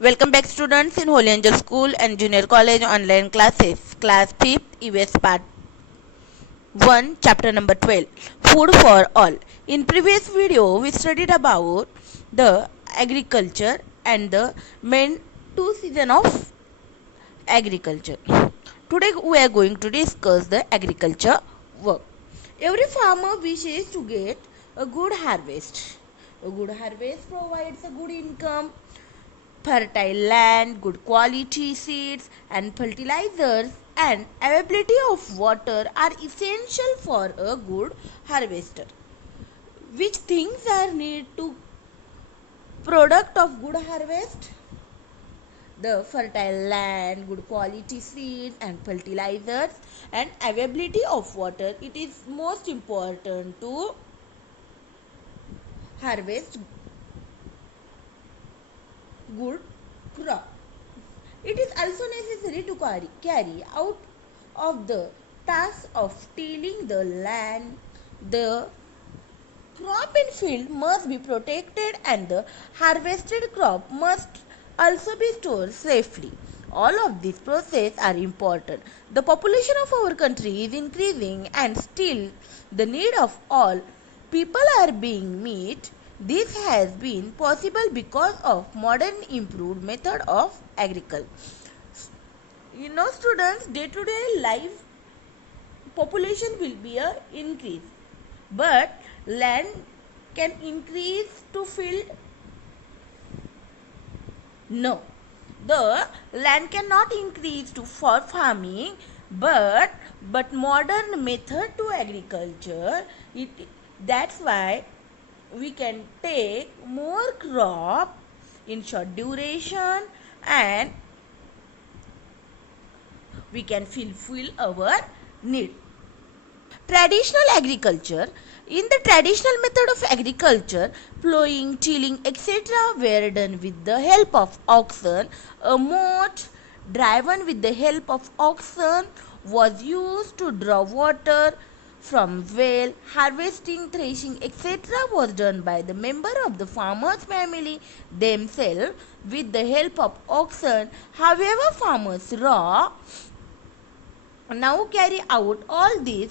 Welcome back students in Holy Angel School and Junior College online classes. Class 5th EVS Part 1 Chapter number 12 Food for All. In previous video we studied about the agriculture and the main two seasons of agriculture. Today we are going to discuss the agriculture work. Every farmer wishes to get a good harvest. A good harvest provides a good income. Fertile land, good quality seeds and fertilizers and availability of water are essential for a good harvester. Which things are need to product of good harvest? The fertile land, good quality seeds and fertilizers and availability of water. It is most important to harvest good crop. It is also necessary to carry out of the task of tilling the land. The crop in field must be protected and the harvested crop must also be stored safely. All of these processes are important. The population of our country is increasing and still the need of all people are being met. This has been possible because of modern improved method of agriculture. Students, day to day life population will be a increase, but land can increase to field? No, the land cannot increase to for farming, but modern method to agriculture, that's why we can take more crop in short duration and we can fulfill our need. Traditional agriculture. In the traditional method of agriculture, plowing, tilling, etc. were done with the help of oxen. A moat driven with the help of oxen was used to draw water from well. Harvesting, threshing, etc. was done by the member of the farmer's family themselves with the help of oxen. However, farmers now carry out all these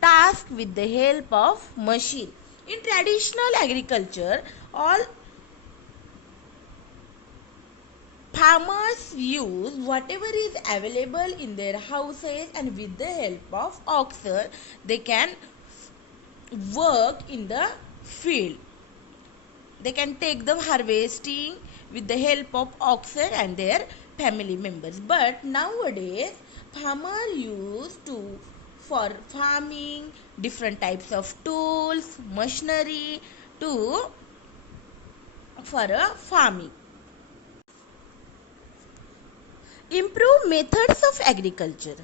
tasks with the help of machine. In traditional agriculture, all farmers use whatever is available in their houses and with the help of oxen they can work in the field. They can take the harvesting with the help of oxen and their family members. But nowadays, farmers used to for farming different types of tools, machinery to for a farming. Improve methods of agriculture.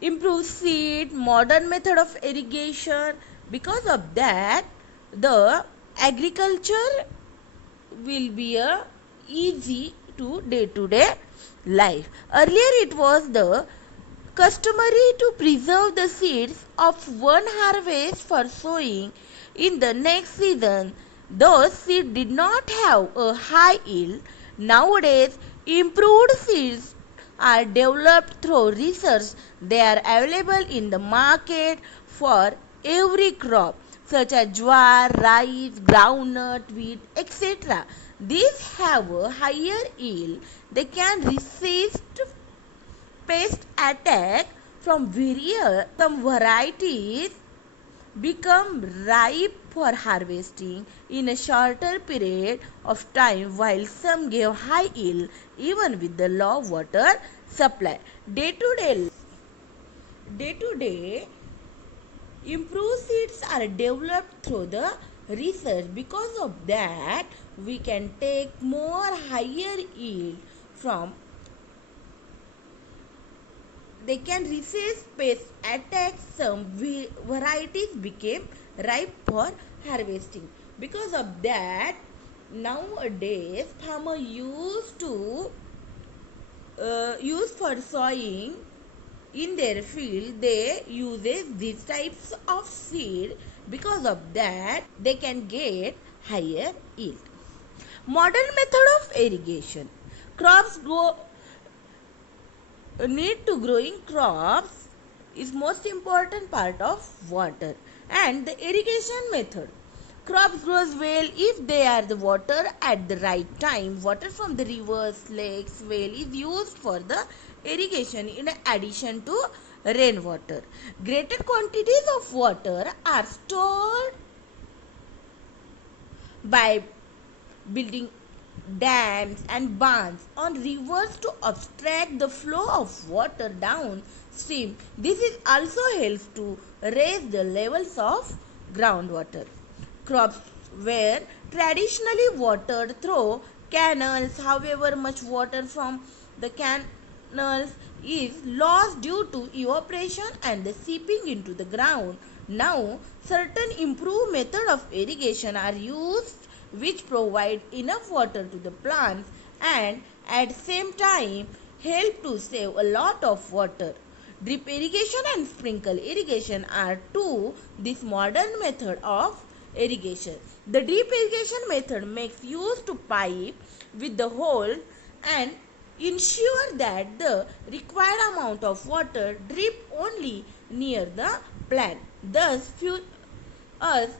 Improve seed, modern method of irrigation. Because of that, the agriculture will be a easy to day life. Earlier it was the customary to preserve the seeds of one harvest for sowing in the next season. Those seeds did not have a high yield. Nowadays, improved seeds are developed through research. They are available in the market for every crop such as jowar, rice, groundnut, wheat, etc. These have a higher yield. They can resist pest attack from some varieties become ripe for harvesting in a shorter period of time while some give high yield even with the low water supply. Day to day improved seeds are developed through the research. Because of that we can take more higher yield from. They can resist pest attacks. Some varieties became ripe for harvesting. Because of that, nowadays farmer used to use for sowing in their field. They uses these types of seed. Because of that, they can get higher yield. Modern method of irrigation. Crops need to growing crops is most important part of water, and the irrigation method. Crops grows well if they are the water at the right time. Water from the rivers, lakes, well is used for the irrigation in addition to rainwater. Greater quantities of water are stored by building dams and barns on rivers to obstruct the flow of water downstream. This is also helps to raise the levels of groundwater. Crops were traditionally watered through canals. However, much water from the canals is lost due to evaporation and the seeping into the ground. Now, certain improved methods of irrigation are used which provide enough water to the plants and at the same time help to save a lot of water. Drip irrigation and sprinkle irrigation are two this modern method of irrigation. The drip irrigation method makes use to pipe with the hole and ensure that the required amount of water drip only near the plant. Thus, us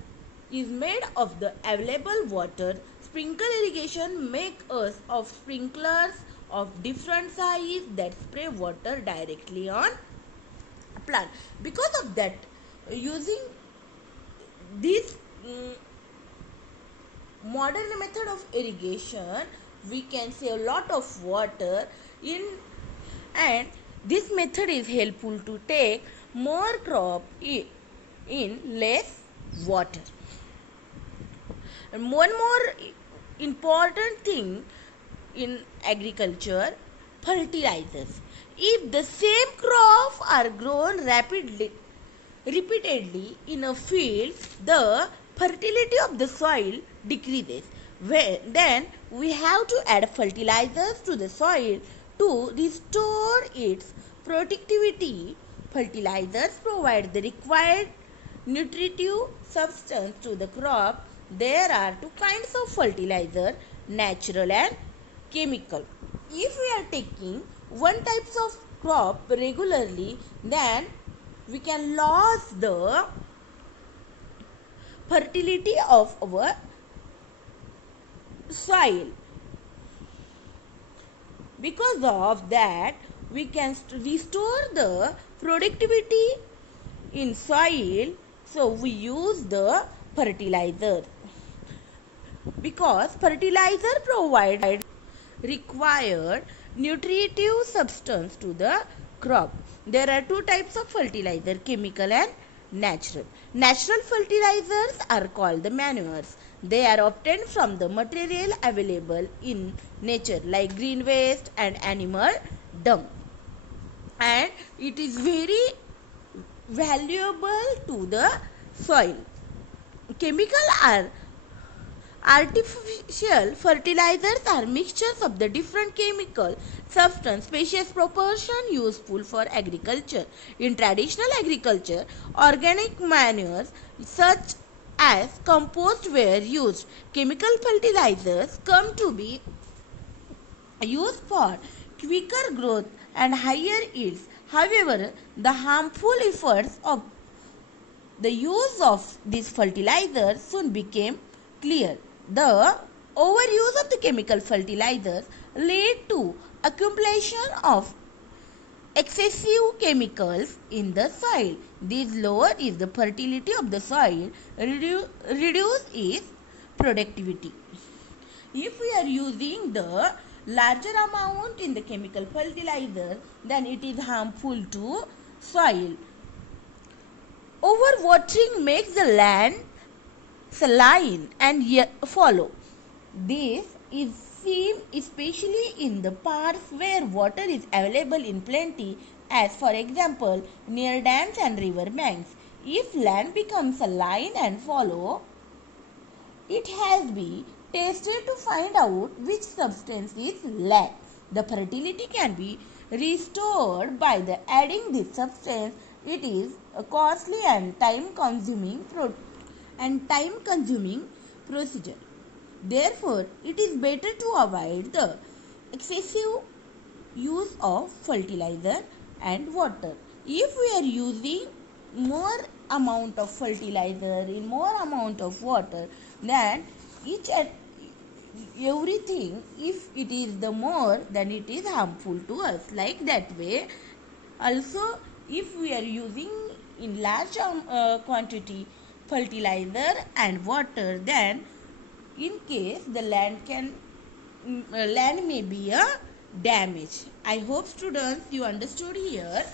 is made of the available water. Sprinkle irrigation make us of sprinklers of different size that spray water directly on plant. Because of that, using this modern method of irrigation, we can save a lot of water in, and this method is helpful to take more crop in less water. And one more important thing in agriculture, fertilizers. If the same crops are grown repeatedly in a field, the fertility of the soil decreases. Then we have to add fertilizers to the soil to restore its productivity. Fertilizers provide the required nutritive substance to the crop. There are two kinds of fertilizer, natural and chemical. If we are taking one types of crop regularly, then we can lose the fertility of our soil. Because of that, we can restore the productivity in soil, so we use the fertilizer. Because fertilizer provide required nutritive substance to the crop. There are two types of fertilizer, chemical and natural. Natural fertilizers are called the manures. They are obtained from the material available in nature like green waste and animal dung, and it is very valuable to the soil. Chemical are artificial fertilizers are mixtures of the different chemical substance species proportion useful for agriculture. In traditional agriculture, organic manures such as compost were used. Chemical fertilizers come to be used for quicker growth and higher yields. However, the harmful efforts of the use of these fertilizers soon became clear. The overuse of the chemical fertilizers led to accumulation of excessive chemicals in the soil. This lower is the fertility of the soil, reduce its productivity. If we are using the larger amount in the chemical fertilizer, then it is harmful to soil. Overwatering makes the land saline and follow. This is seen especially in the parts where water is available in plenty, as for example near dams and river banks. If land becomes saline and follow, it has been tested to find out which substance is lack. The fertility can be restored by the adding this substance. It is a costly and time consuming procedure. Therefore, it is better to avoid the excessive use of fertilizer and water. If we are using more amount of fertilizer in more amount of water, then each and everything, if it is the more, then it is harmful to us. Like that way, also if we are using in large quantity fertilizer and water, then in case the land may be a damage. I hope students you understood here.